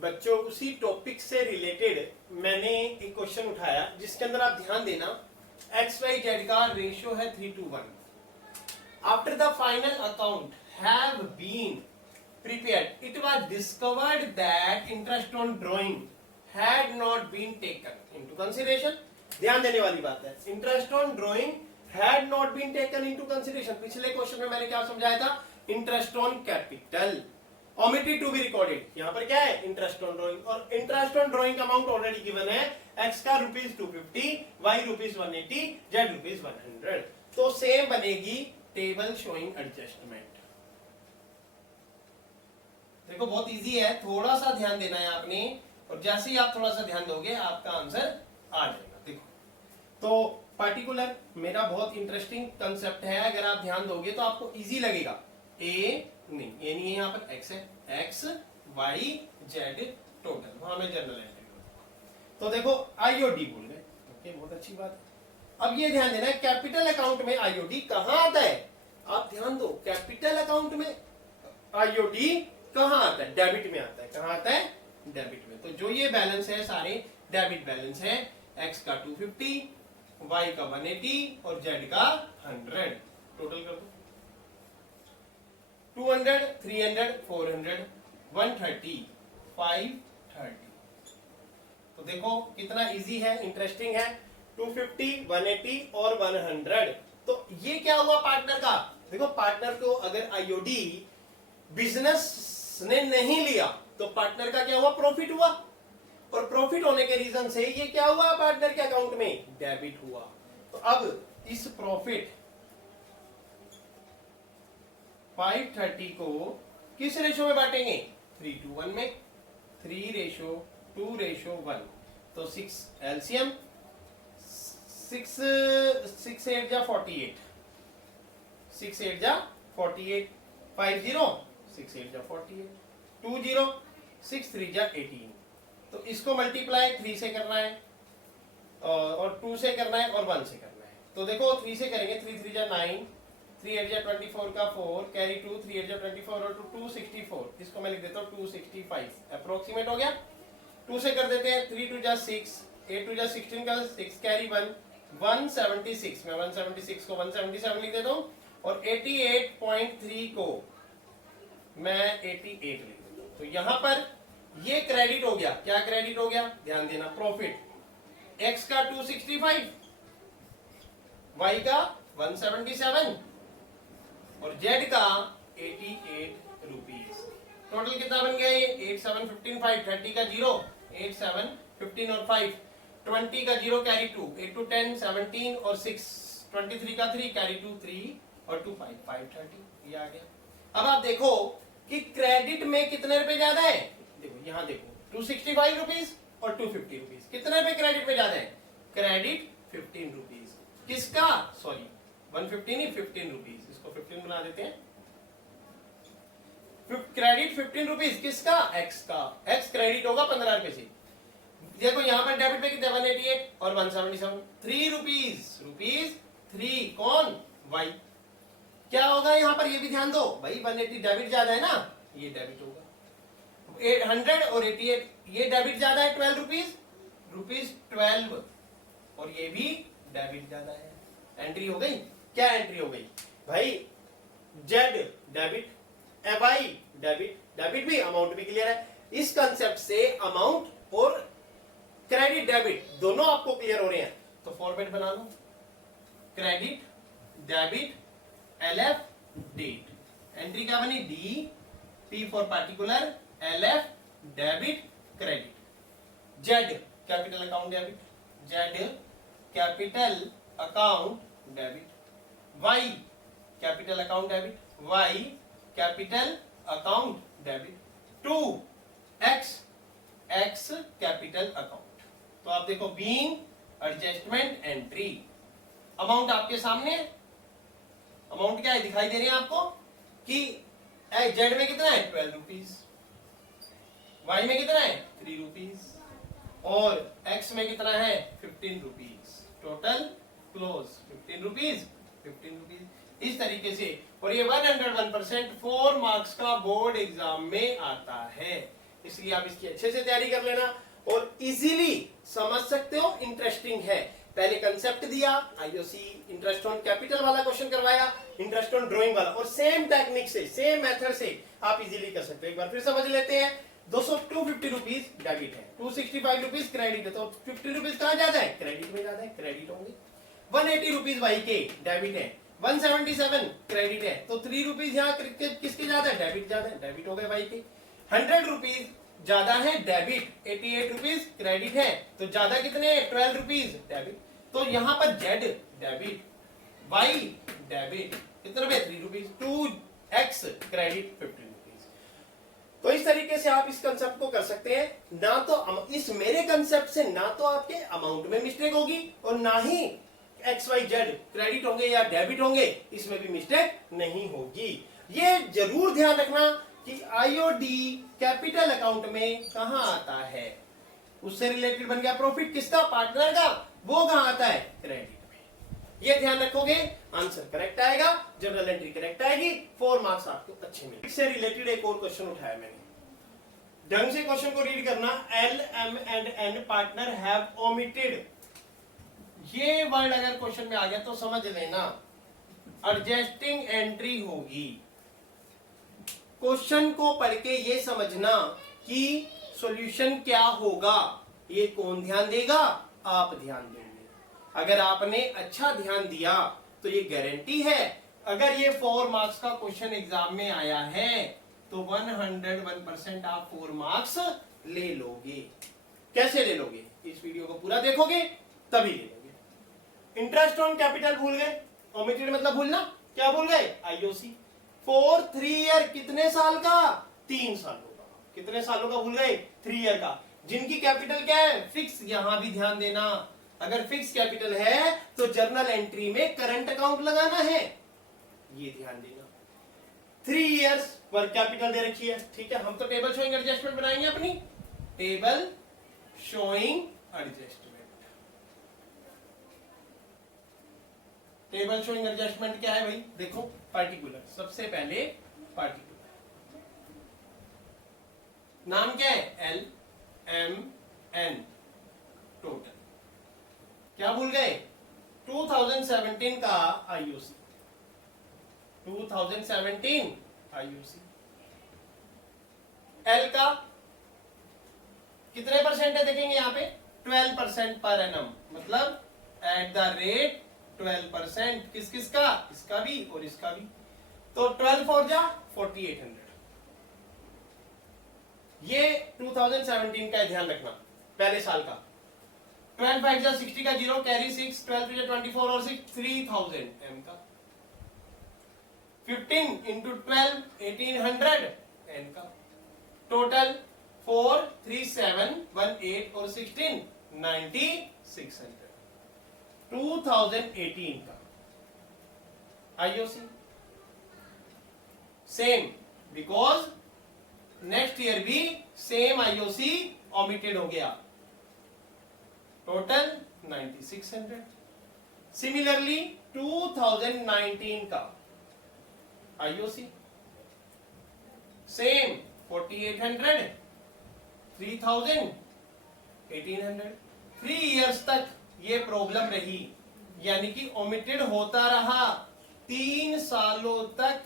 बच्चों उसी टॉपिक से रिलेटेड मैंने एक क्वेश्चन उठाया जिसके अंदर आप ध्यान देना, एक्स वाई जेड का रेशियो है 3:1। After the final account have been prepared, it was discovered that interest on drawing had not been taken into consideration। ध्यान देने वाली बात है, interest on drawing had not been taken into consideration। पिछले question में मैंने क्या समझाया था, interest on capital omitted to be recorded। यहां पर क्या है, इंटरेस्ट ऑन ड्रॉइंग, और इंटरेस्ट ऑन ड्रॉइंग का अमाउंट ऑलरेडी गिवन है, एक्स का ₹250, वाई ₹180, जेड ₹100। तो सेम बनेगी टेबल शोइंग एडजस्टमेंट। देखो बहुत इजी है, थोड़ा सा ध्यान देना है आपने, और जैसे ही आप थोड़ा सा ध्यान दोगे आपका आंसर आ जाएगा। देखो तो पार्टिकुलर मेरा बहुत इंटरेस्टिंग कंसेप्ट है, अगर आप ध्यान दोगे तो आपको इजी लगेगा। ए नहीं है, यहाँ पर एक्स है, एक्स वाई जेड टोटल, वहां में जनरल एंट्री। तो देखो आईओडी भूल गए, ओके बहुत अच्छी बात है। अब ये ध्यान देना है, कैपिटल अकाउंट में आईओडी कहां आता है, आप ध्यान दो, कैपिटल अकाउंट में आईओडी कहां आता है, डेबिट में आता है। कहां आता है, डेबिट में। तो जो ये बैलेंस है सारे डेबिट बैलेंस है, एक्स का 250, वाई का 180 और जेड का 100। टोटल कर दो, 200, 300, 400, 130, 530। तो देखो कितना इजी है, इंटरेस्टिंग है। 250, 180 और 100। तो ये क्या हुआ पार्टनर का, देखो पार्टनर को अगर आईओडी बिजनेस ने नहीं लिया तो पार्टनर का क्या हुआ, प्रॉफिट हुआ, और प्रॉफिट होने के रीजन से ये क्या हुआ, पार्टनर के अकाउंट में डेबिट हुआ। तो अब इस प्रॉफिट 530 को किस रेशो में बांटेंगे, 3:1 में, 3:2:1। तो 6 एलसीएम, 6 8 जा 48, 6 8 जा 48, 50 6 8 जा 48, 20 6 3 जा 18। तो इसको मल्टीप्लाई 3 से करना है और 2 से करना है और 1 से करना है। तो देखो 3 से करेंगे, 3 3 जा 9, 3 8 जा 24 का 4, कैरी 2, 3 8 जा 24 और 264। इसको मैं लिख देता हूँ 265, अप्रोक्सीमेट हो गया। 2 से कर देते हैं, 3 2 जा 6, 8 2 जा 16 का 6, कैरी 1, 176। मैं 176 को 177 लिख देता हूँ, और 88.3 को मैं 88 लिख देता हूं। तो यहां पर ये क्रेडिट हो गया, क्या क्रेडिट हो गया, ध्यान देना, प्रॉफिट एक्स का 265, वाई का 177 और जेड का 88 रुपीज। टोटल कितना बन गया ये, 8 7 15 5, 30 का 0, 8 7 15 और 5, 20 का 0 कैरी 2, 8 2 10 17 और 6, 23 का 3 कैरी 2 3 और 2 5, 530 ये आ गया। अब आप देखो कि क्रेडिट में कितने रुपए ज्यादा है, देखो यहां देखो 265 रुपीज और 250 रुपीज, कितने रुपए क्रेडिट में ज्यादा है, क्रेडिट 15 रुपीज। किसका, सॉरी 150 नहीं 15 रुपीज, इसको 15 बना देते हैं। क्रेडिट 15 रुपीज किसका, एक्स का, एक्स क्रेडिट होगा 15 रुपए से। देखो यहां पर डेबिट पे कितने, 188 और 177, 3 रुपीज 3 कौन, वाई। क्या होगा यहां पर, ये भी ध्यान दो भाई, 180 डेबिट ज्यादा है ना, ये डेबिट होगा। 100 और 88 ये डेबिट ज्यादा है, 12 रुपीज 12, और ये भी डेबिट ज्यादा है। एंट्री हो गई, क्या एंट्री हो गई भाई, Z debit, Y debit, debit भी अमाउंट भी क्लियर है। इस कंसेप्ट से अमाउंट और क्रेडिट डेबिट दोनों आपको क्लियर हो रहे हैं। तो फॉर्मेट बना लो, credit debit LF date, entry क्या बनी, D, P for particular, LF debit credit, Z capital account debit, Z capital account debit, Y capital account debit, Y capital account debit, 2 X capital account. तो आप देखो being adjustment entry, amount आपके सामने, amount क्या है दिखाई दे रही है आपको कि जेड में कितना है 12 रुपीज, वाई में कितना है 3 रुपीज और एक्स में कितना है 15 rupees. Total close 15 rupees 15 rupees इस तरीके से। और ये 101% 4 मार्क्स का बोर्ड एग्जाम में आता है। इसलिए आप इसकी अच्छे से तैयारी कर लेना और इजीली समझ सकते हो, इंटरेस्टिंग है। पहले कंसेप्ट दिया, आईओसी इंटरेस्ट ऑन कैपिटल वाला क्वेश्चन करवाया, इंटरेस्ट ऑन ड्राइंग वाला, और सेम टेक्निक से, सेम मेथड से आप इजीली कर सकते हो। एक बार फिर समझ लेते हैं। 250 रुपीज डेबिट है, 265 रुपीज क्रेडिट है, तो 50 रुपीज कहां ज्यादा है? क्रेडिट में ज्यादा है, क्रेडिट होंगे। 180 रुपीज वाई के डेबिट है, 177 क्रेडिट है, तो 3 रुपीज यहाँ किसके ज्यादा है? डेबिट ज्यादा है, डेबिट हो गए वाई के। 100 रुपीज ज्यादा है डेबिट, 88 रुपीज क्रेडिट है, तो ज्यादा कितने? 12 रुपीज डेबिट। तो यहाँ पर जेड डेबिट, वाई डेबिट, कितने रुपए? 3 रुपीज। 2x credit, 50 rupees. तो इस तरीके से आप इस कंसेप्ट को कर सकते हैं। ना तो इस मेरे कंसेप्ट से ना तो आपके अमाउंट में मिस्टेक होगी और ना ही XYZ क्रेडिट होंगे या डेबिट होंगे, इसमें भी मिस्टेक नहीं होगी। ये जरूर ध्यान रखना कि आईओडी कैपिटल अकाउंट में कहां आता है। उससे रिलेटेड बन गया प्रॉफिट किसका? पार्टनर का। वो कहां आता है? क्रेडिट में। ये ध्यान रखोगे, आंसर करेक्ट आएगा, जनरल एंट्री करेक्ट आएगी, 4 मार्क्स आपको अच्छे मिलेंगे। इससे रिलेटेड एक और क्वेश्चन उठाया मैंने, ढंग से क्वेश्चन को रीड करना। L, M and N partner have omitted, ये वर्ड अगर क्वेश्चन में आ गया तो समझ लेना एडजस्टिंग एंट्री होगी। क्वेश्चन को पढ़ के ये समझना कि सॉल्यूशन क्या होगा। ये कौन ध्यान देगा? आप ध्यान देंगे। अगर आपने अच्छा ध्यान दिया तो ये गारंटी है, अगर ये 4 मार्क्स का क्वेश्चन एग्जाम में आया है तो 101% आप 4 मार्क्स ले लोगे। कैसे ले लोगे? इस वीडियो को पूरा देखोगे तभी ले लोगे। इंटरेस्ट ऑन कैपिटल भूल गए, ओमिटेड मतलब भूलना, क्या भूल गए? आईओसी। 4 3 ईयर, कितने साल का? 3 सालों का। कितने सालों का भूल गए? 3 ईयर का। जिनकी कैपिटल क्या है? फिक्स। यहां भी ध्यान देना, अगर फिक्स कैपिटल है तो जर्नल एंट्री में करंट अकाउंट लगाना है, ये ध्यान देना। 3 इयर्स पर कैपिटल दे रखी है, ठीक है। हम तो टेबल शोइंग एडजस्टमेंट बनाएंगे अपनी, table showing adjustment. Table showing adjustment क्या है भाई? देखो, पार्टिकुलर, सबसे पहले पार्टिकुलर, नाम क्या है? L M N, total. क्या भूल गए? 2017 का आईओसी, 2017 आईओसी। एल का कितने परसेंट है देखेंगे यहाँ पे? 12% पर एनम, मतलब एट द रेट 12%। किस किस का? इसका भी और इसका भी। तो 12 4 जा 4800। ये 2017 का ध्यान रखना, पहले साल का। 12 5 जा 60 का 0, कैरी 6, 12 3 जा 24 और 6 3000 एम का। 15 इंटू 12 1800 एन का। टोटल 4 3 7 1 8 और 16 9600। 2018 का IOC same, because next year भी सेम आईओसी ओमिटेड हो गया। टोटल 9600। सिमिलरली 2019 का आईओसी सेम, 4800 3000 1800। 3 इयर्स तक ये प्रॉब्लम रही, यानी कि ओमिटेड होता रहा 3 सालों तक।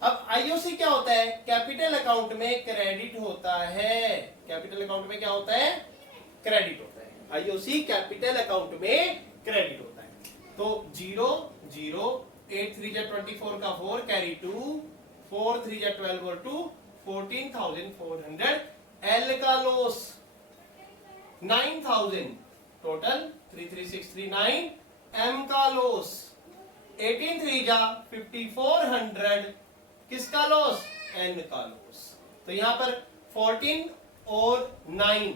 अब आईओसी क्या होता है? कैपिटल अकाउंट में क्रेडिट होता है। कैपिटल अकाउंट में क्या होता है? क्रेडिट होता है। आईओसी कैपिटल अकाउंट में क्रेडिट होता है। तो 0 0 8 3 जा 24 का 4, कैरी 2, 4 3 जा 12 और 2 14,400। एल का लॉस 9,000, टोटल 33639। एम का लॉस 18 3 जा 5400। किसका लॉस? एन का लॉस। तो यहां पर 14 और 9,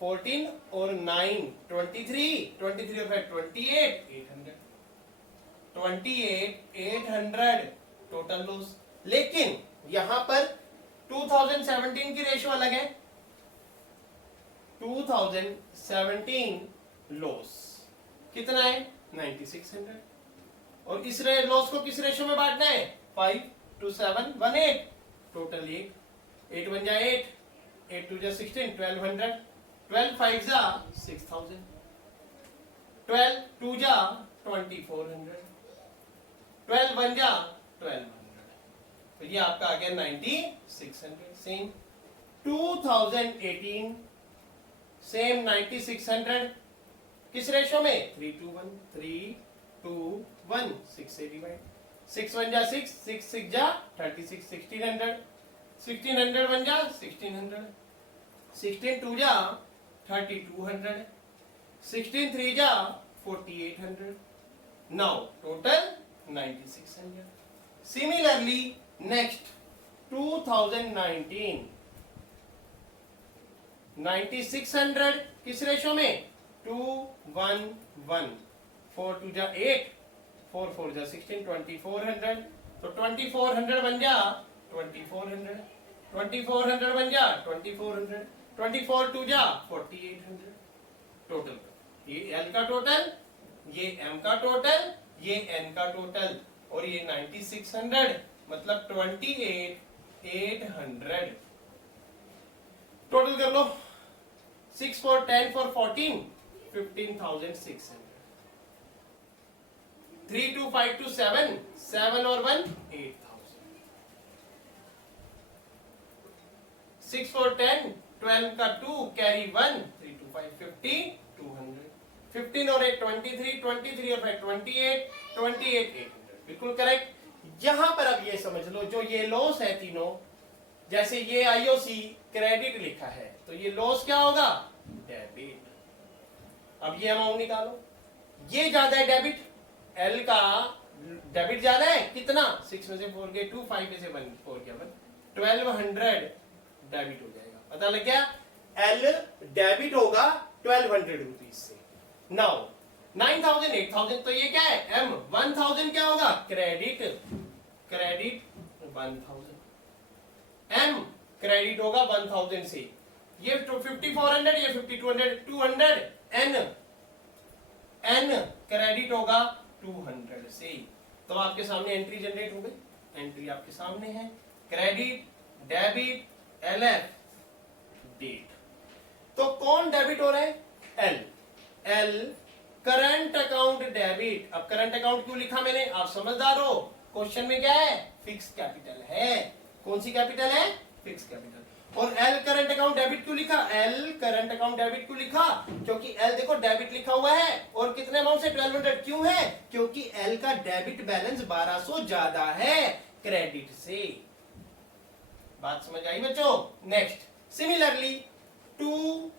14 और 9 23 और 28 800, 28,800 टोटल लॉस। लेकिन यहां पर 2017 की रेशियो अलग है। 2017 लॉस कितना है? 9600। और इस लॉस को किस रेशियो में बांटना है? 5 to 7 18, टोटल 8 1 जा 8 8 2 जा 16, 1200, 12 5 जा 6000, 12 2 जा 2400, 12 1 जा 1200, तो ये आपका आ गया 9600। सेम 2018, सेम 9600, किस रेशो में? 3 to 1, 3 to 1, 6 से डिवाइड, 6 1 जा 6, 6 6 जा 36, 1600, 1600 1 जा 1600, 16 2 जा 3200, 16 3 जा 4800, now total 9600। Similarly, next 2019, 9600 किस रेशो में? 2 1 1, 4 2 जा 8, 4 4 जा 16, 2400, तो 2400 बन जा 2400, 2400 बन जा 2400, 24 2 जा 4800, टोटल ये L का टोटल, ये M का टोटल, ये N का टोटल, और ये 9600 मतलब 28800। टोटल कर लो, 6 4 10 4 14, 15600, 3 2 5 2 7, 7 और 1 8000, 6 4 10, 12 का 2 कैरी 1, 3 2 5 50, 200, 15 और 8 23, 23 और 5 28, 28 800, बिल्कुल करेक्ट। यहां पर अब ये समझ लो, जो ये लॉस है तीनों, जैसे ये आईओसी क्रेडिट लिखा है, तो ये लॉस क्या होगा? डेबिट। अब ये अमाउंट निकालो, ये ज्यादा है डेबिट, एल का डेबिट ज्यादा है, कितना? 6 में से 4 गए 2, 5 में से 1 4 गया 1, 1200 डेबिट हो जाएगा। पता लग गया? एल डेबिट होगा 1200 रुपीज से। नाउ 9000 8000, तो ये क्या है? एम 1000 क्या होगा? क्रेडिट, क्रेडिट 1000, एम क्रेडिट होगा 1000 से, ये 5400, ये 5200, 200, एन क्रेडिट होगा 200 से। तो आपके सामने एंट्री जनरेट हो गई, एंट्री आपके सामने है, क्रेडिट, डेबिट, एलएफ, डेट। तो कौन डेबिट हो रहा है? L, L current account debit. अब करंट अकाउंट क्यों लिखा मैंने? आप समझदार हो, क्वेश्चन में क्या है? फिक्स कैपिटल है। कौन सी कैपिटल है? Fix capital. और एल करंट अकाउंट डेबिट क्यों लिखा? एल करंट अकाउंट डेबिट क्यों लिखा? क्योंकि एल देखो डेबिट लिखा हुआ है, और कितने अमाउंट से? 1200। क्यों है? क्योंकि एल का डेबिट बैलेंस 1200 ज्यादा है क्रेडिट से। बात समझ आई बच्चों? नेक्स्ट सिमिलरली 2,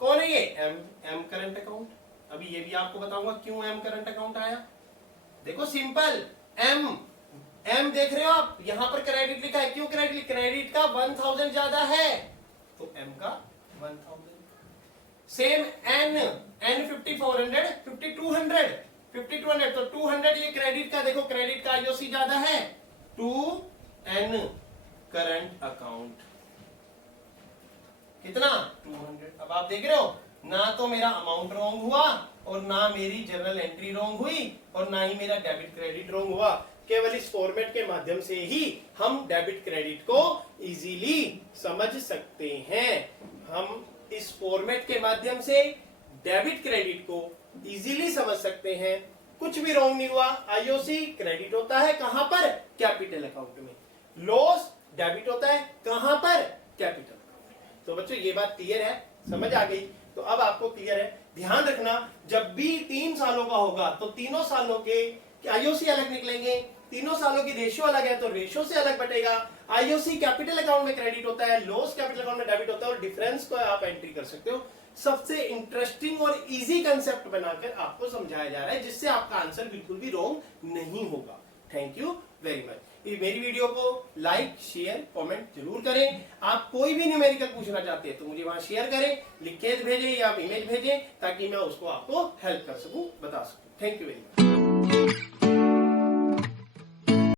कौन है ये? M current account. अभी ये भी आपको बताऊंगा क्यों एम करंट अकाउंट आया। देखो सिंपल, एम देख रहे हो आप, यहां पर क्रेडिट लिखा है, क्यों क्रेडिट? क्रेडिट का 1000 ज्यादा है, तो एम का 1000। सेम एन 5400, 5200, 5200, तो 200 ये क्रेडिट का, देखो क्रेडिट का आईओसी ज्यादा है, 2N करंट अकाउंट कितना? 200। अब आप देख रहे हो, ना तो मेरा अमाउंट रॉन्ग हुआ, और ना मेरी जर्नल एंट्री रॉन्ग हुई, और ना ही मेरा डेबिट क्रेडिट रॉन्ग हुआ। केवल इस फॉर्मेट के माध्यम से ही हम डेबिट क्रेडिट को इजीली समझ सकते हैं। हम इस फॉर्मेट के माध्यम से डेबिट क्रेडिट को इजीली समझ सकते हैं। कुछ भी रॉन्ग नहीं हुआ, आईओसी क्रेडिट होता है कहां पर? कैपिटल अकाउंट में। लॉस डेबिट होता है कहां पर? कैपिटल अकाउंट में। तो बच्चों ये बात क्लियर है, समझ आ गई? तो अब आपको क्लियर है। ध्यान रखना, जब भी 3 सालों का होगा तो तीनों सालों के आईओसी अलग निकलेंगे, तीनों सालों की रेशियो अलग है तो रेशियो से अलग बटेगा। आईओसी कैपिटल अकाउंट में क्रेडिट होता है, लॉस कैपिटल अकाउंट में डेबिट होता है, और डिफरेंस को आप एंट्री कर सकते हो। सबसे इंटरेस्टिंग और इजी कंसेप्ट बनाकर आपको समझाया जा रहा है, जिससे आपका आंसर बिल्कुल भी रॉन्ग नहीं होगा। Thank you very much. मेरी वीडियो को लाइक, शेयर, कमेंट जरूर करें। आप कोई भी न्यूमेरिकल पूछना चाहते हैं तो मुझे वहां शेयर करें, लिख के भेजें या इमेज भेजें, ताकि मैं उसको आपको हेल्प कर सकूं, बता सकूं। Thank you very much.